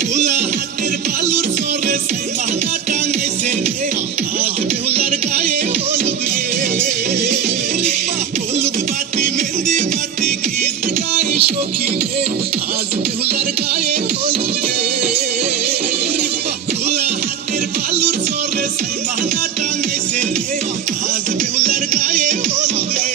ভোলা হাতের বালুর সরে সাইমানা টাঙাইছে রে আজ বেহুলার গায়ে হলুদ রে হলুদ বাতি মেহেন্দি বাতি গীত গাই সখী রে আজ বেহুলার গায়ে হলুদ রে ভোলা হাতের বালুর সরে সাইমানা টাঙাইছে রে আজ বেহুলার গায়ে হলুদ রে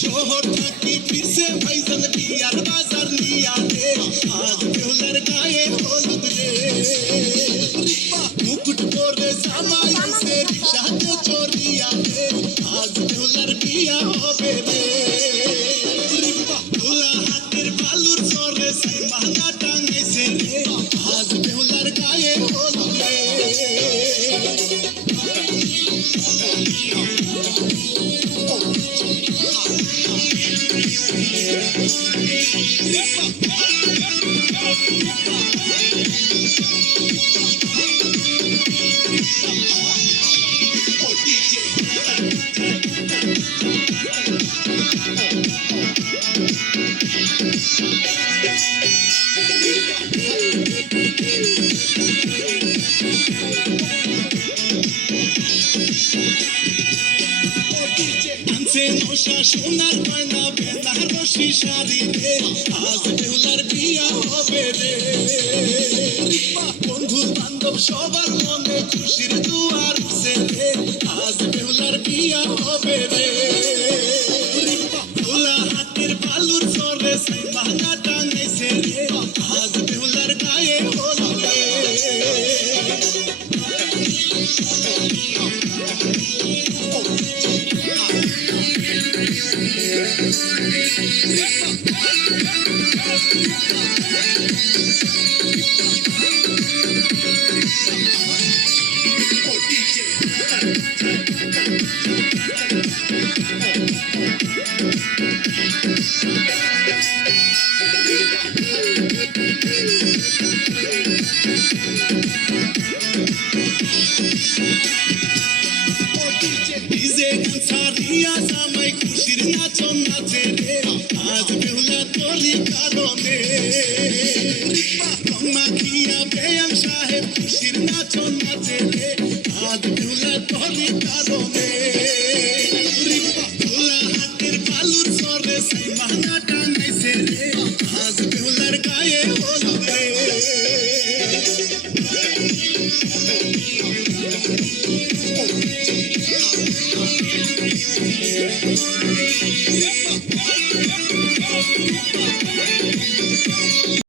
শহর থাকি ফিরছে ভাইজান বিয়ার বাজার নিয়া রে আজ বেহুলার গায়ে হলুদ রে মুকুট পরে জামাই সে রিক্সাতে চড়িয়া রে আজ বেহুলার বিয়া হবে রে ভোলা হাতের বালুর সরে সাইমানা টাঙাইছে রে আজ বেহুলার গায়ে হলুদ রে আনছে নশা সোনার গয়না বেনারসি শাড়ি রে আজ বেহুলার বিয়া হবে রে বন্ধু বান্ধব সবার মনে খুশির দুয়ার সে রে আজ বেহুলার বিয়া হবে রে ভোলা হাতের বালুর সরে সাইমানা টাঙাইছে রে আজ বেহুলার গায়ে হলুদ রে ডিজে গান ছাড়িয়া জামাই খুশির নাচন নাচে রে আজ বেহুলা তোরি কারণে মাখিয়া বেয়াম সাহেব খুশির নাচন নাচে রে আজ বেহুলা তোরি কারণে ভোলা হাতের বালুর সরে সাইমানা টাঙাইছে রে আজ বেহুলার গায়ে হলুদ রে